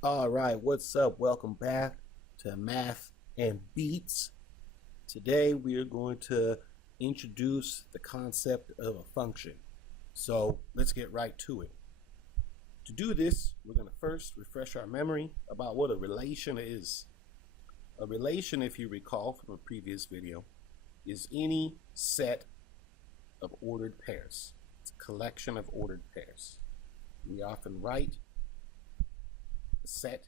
All right, what's up? Welcome back to Math and Beats. Today we are going to introduce the concept of a function. So let's get right to it. To do this, we're going to first refresh our memory about what a relation is. A relation, if you recall from a previous video, is any set of ordered pairs. It's a collection of ordered pairs. We often write set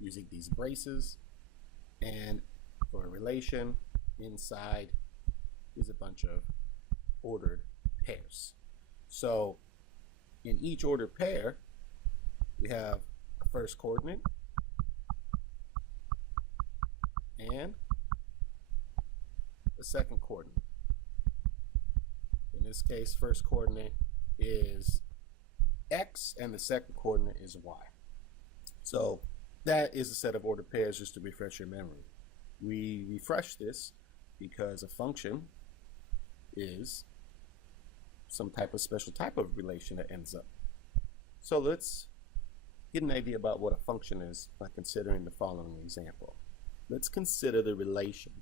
using these braces, and for a relation inside is a bunch of ordered pairs. So in each ordered pair we have a first coordinate and a second coordinate. In this case, first coordinate is x and the second coordinate is y. So that is a set of ordered pairs, just to refresh your memory. We refresh this because a function is some type of special type of relation that ends up. So let's get an idea about what a function is by considering the following example. Let's consider the relation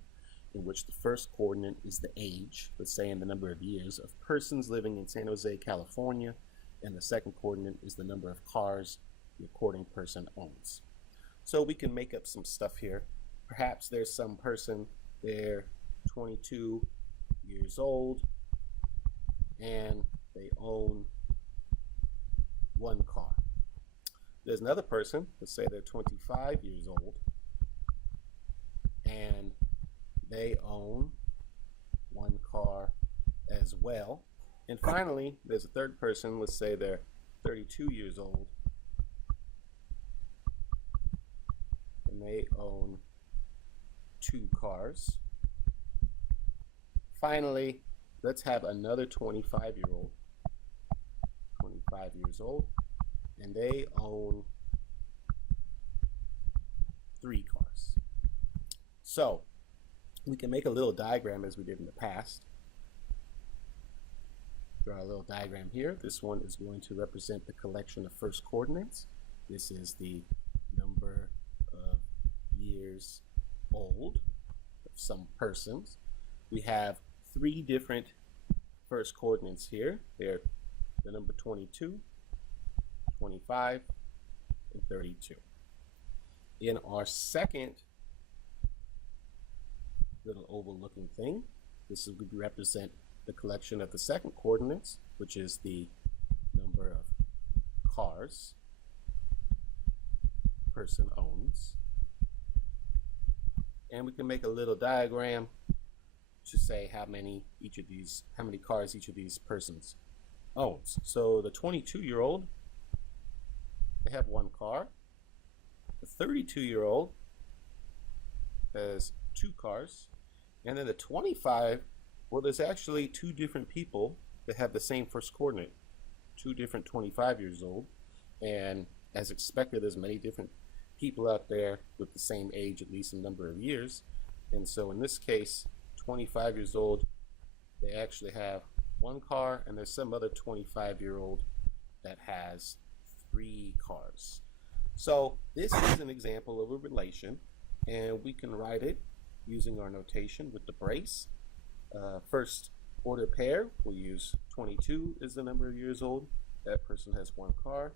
in which the first coordinate is the age, let's say in the number of years, of persons living in San Jose, California, and the second coordinate is the number of cars the according person owns. So we can make up some stuff here. Perhaps there's some person, they're 22 years old and they own one car. There's another person, let's say they're 25 years old and they own one car as well. And finally, there's a third person, let's say they're 32 years old and they own two cars. Finally, let's have another 25 years old, and they own three cars. So we can make a little diagram as we did in the past. Draw a little diagram here. This one is going to represent the collection of first coordinates. This is the number of years old of some persons. We have three different first coordinates here. They're the number 22, 25, and 32. In our second little oval looking thing, this would represent the collection of the second coordinates, which is the number of cars a person owns. And we can make a little diagram to say how many cars each of these persons owns. So the 22-year-old, they have one car. The 32-year-old has two cars. And then the 25, well, there's actually two different people that have the same first coordinate, two different 25 years old. And as expected, there's many different people out there with the same age, at least a number of years. And so in this case, 25 years old, they actually have one car, and there's some other 25-year-old that has three cars. So this is an example of a relation, and we can write it using our notation with the brace. First order pair, we'll use 22 is the number of years old. That person has one car.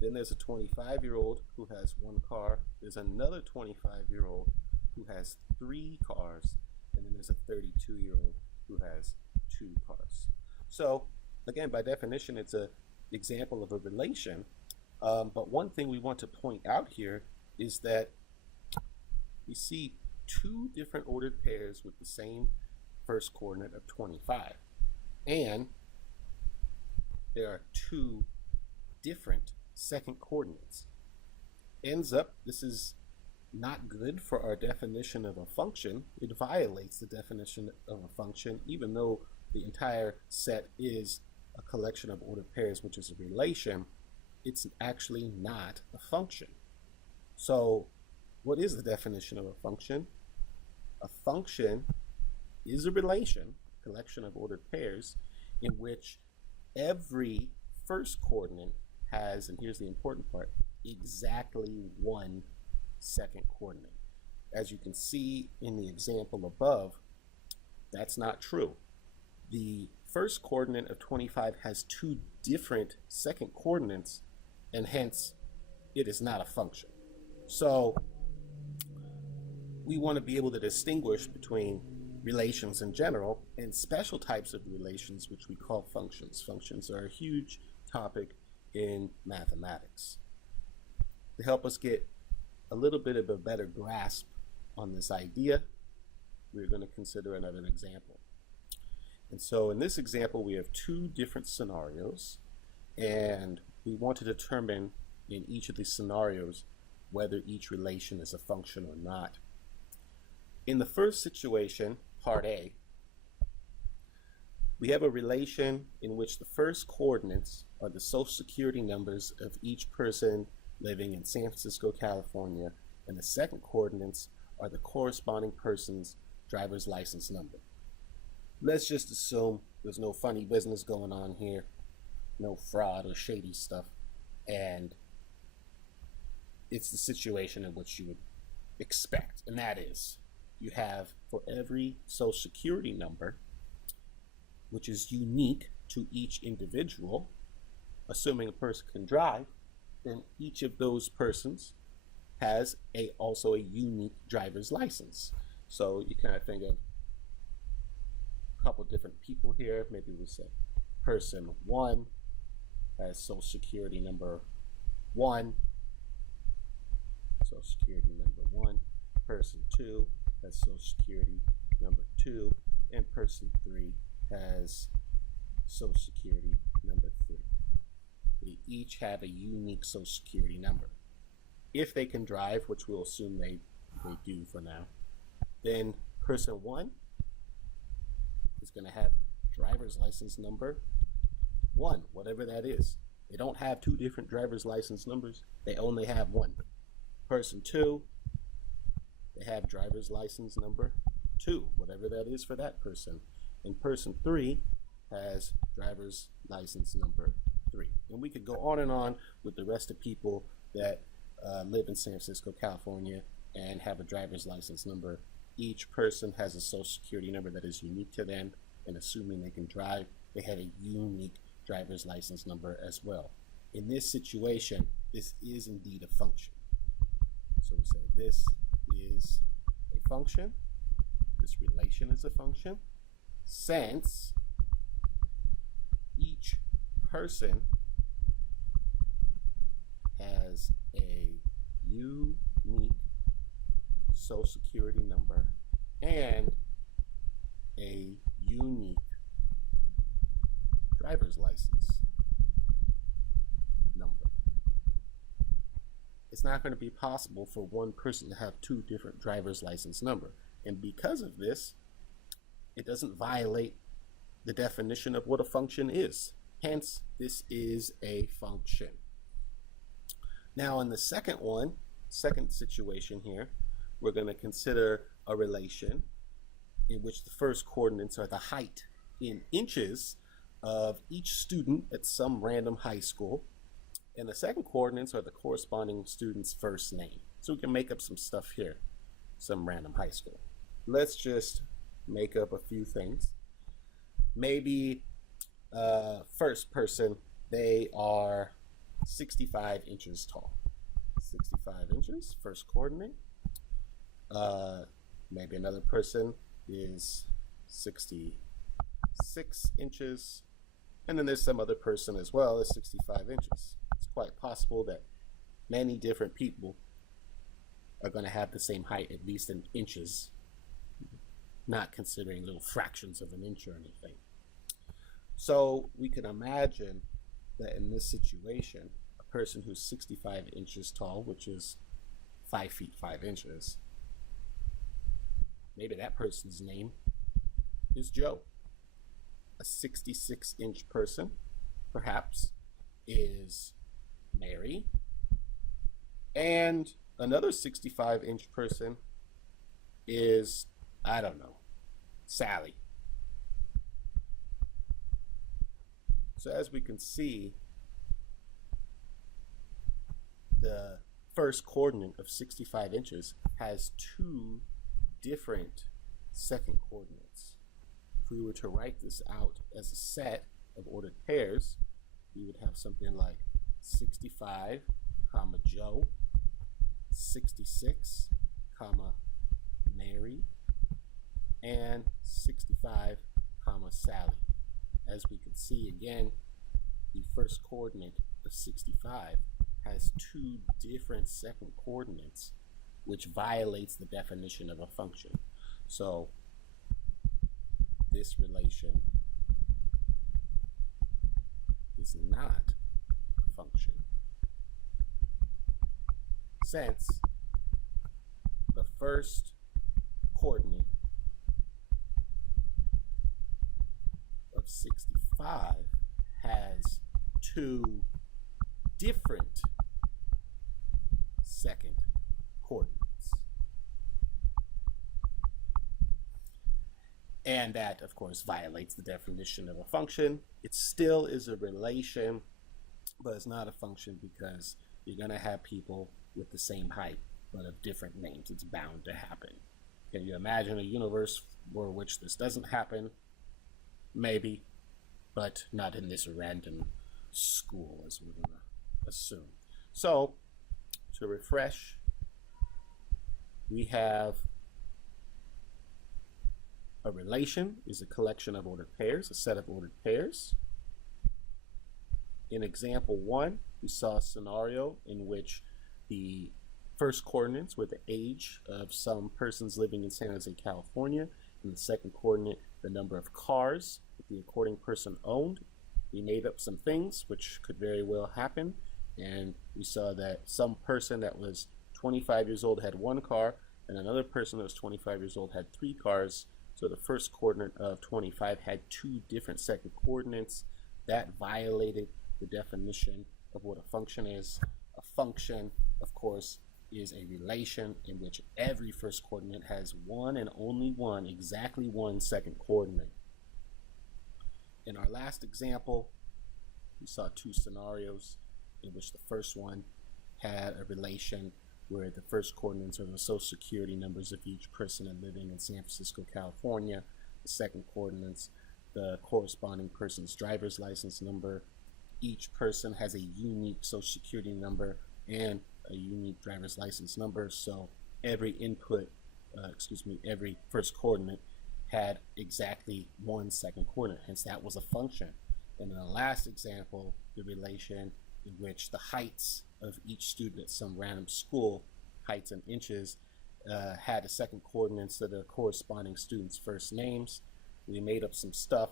Then there's a 25-year-old who has one car. There's another 25-year-old who has three cars. And then there's a 32-year-old who has two cars. So again, by definition, it's an example of a relation. But one thing we want to point out here is that we see two different ordered pairs with the same first coordinate of 25. And there are two different second coordinates. Ends up, this is not good for our definition of a function. It violates the definition of a function, even though the entire set is a collection of ordered pairs, which is a relation. It's actually not a function. So what is the definition of a function? A function is a relation, a collection of ordered pairs, in which every first coordinate has, and here's the important part, exactly 1 second coordinate. As you can see in the example above, that's not true. The first coordinate of 25 has 2 different second coordinates, and hence it is not a function. So we want to be able to distinguish between relations in general and special types of relations, which we call functions. Functions are a huge topic in mathematics. To help us get a little bit of a better grasp on this idea, we're going to consider another example. And so in this example, we have 2 different scenarios, and we want to determine in each of these scenarios whether each relation is a function or not. In the first situation, part A, we have a relation in which the first coordinates are the social security numbers of each person living in San Francisco, California, and the second coordinates are the corresponding person's driver's license number. Let's just assume there's no funny business going on here, no fraud or shady stuff, and it's the situation in which you would expect, and that is you have for every social security number, which is unique to each individual, assuming a person can drive, then each of those persons has also a unique driver's license. So you kind of think of a couple different people here. Maybe we say person 1 has social security number 1, social security number 1, person 2 has social security number 2, and person 3 has social security number 3. They each have a unique social security number. If they can drive, which we'll assume they do for now, then person 1 is going to have driver's license number 1, whatever that is. They don't have 2 different driver's license numbers. They only have 1. Person 2, they have driver's license number 2, whatever that is for that person. And person 3 has driver's license number 3. And we could go on and on with the rest of people that live in San Francisco, California, and have a driver's license number. Each person has a social security number that is unique to them, and assuming they can drive, they have a unique driver's license number as well. In this situation, this is indeed a function. So we say this is a function. This relation is a function, since each person has a unique social security number and a unique driver's license number. It's not going to be possible for one person to have 2 different driver's license number, and because of this, it doesn't violate the definition of what a function is. Hence, this is a function. Now, in the second situation here, we're going to consider a relation in which the first coordinates are the height in inches of each student at some random high school, and the second coordinates are the corresponding student's first name. So we can make up some stuff here, some random high school. Let's just make up a few things. Maybe first person, they are 65 inches tall. 65 inches, first coordinate. Maybe another person is 66 inches. And then there's some other person as well as 65 inches. It's quite possible that many different people are going to have the same height, at least in inches, not considering little fractions of an inch or anything. So we can imagine that in this situation, a person who's 65 inches tall, which is 5 feet 5 inches, maybe that person's name is Joe. A 66-inch person, perhaps, is Mary. And another 65-inch person is, I don't know, Sally. So as we can see, the first coordinate of 65 inches has two different second coordinates. If we were to write this out as a set of ordered pairs, we would have something like 65, comma Joe, 66, comma Mary, and 65, comma Sally. As we can see again, the first coordinate of 65 has two different second coordinates, which violates the definition of a function. So this relation is not a function, since the first coordinate of 65 has two different second coordinates. And that, of course, violates the definition of a function. It still is a relation, but it's not a function because you're going to have people with the same height, but of different names. It's bound to happen. Can you imagine a universe for which this doesn't happen? Maybe, but not in this random school, as we're going to assume. So, to refresh, we have a relation is a collection of ordered pairs, a set of ordered pairs. In example 1, we saw a scenario in which the first coordinates were the age of some persons living in San Jose, California, and the second coordinate, the number of cars that the according person owned. We made up some things which could very well happen, and we saw that some person that was 25 years old had one car, and another person that was 25 years old had 3 cars. So the first coordinate of 25 had two different second coordinates. That violated the definition of what a function is. A function, of course, is a relation in which every first coordinate has one and only one, exactly one second coordinate. In our last example, we saw two scenarios in which the first one had a relation where the first coordinates are the social security numbers of each person living in San Francisco, California. The second coordinates, the corresponding person's driver's license number. Each person has a unique social security number and a unique driver's license number, so every every first coordinate had exactly one second coordinate, hence that was a function. And in the last example, the relation in which the heights of each student at some random school, heights in inches, had a second coordinates to the corresponding students' first names. We made up some stuff,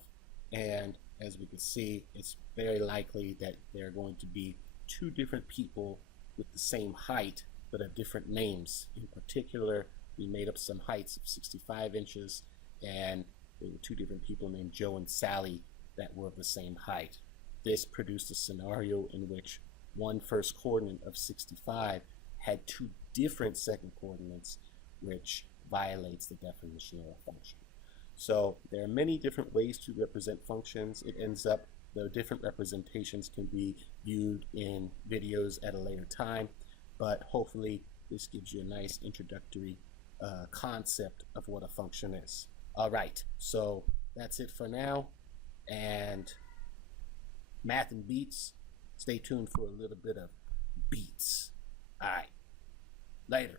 and as we can see, it's very likely that there are going to be two different people with the same height but of different names. In particular, we made up some heights of 65 inches, and there were two different people named Joe and Sally that were of the same height. This produced a scenario in which one first coordinate of 65 had two different second coordinates, which violates the definition of a function. So there are many different ways to represent functions. It ends up, the different representations can be viewed in videos at a later time, but hopefully this gives you a nice introductory concept of what a function is. All right, so that's it for now, and Math and Beats, stay tuned for a little bit of beats. All right, later.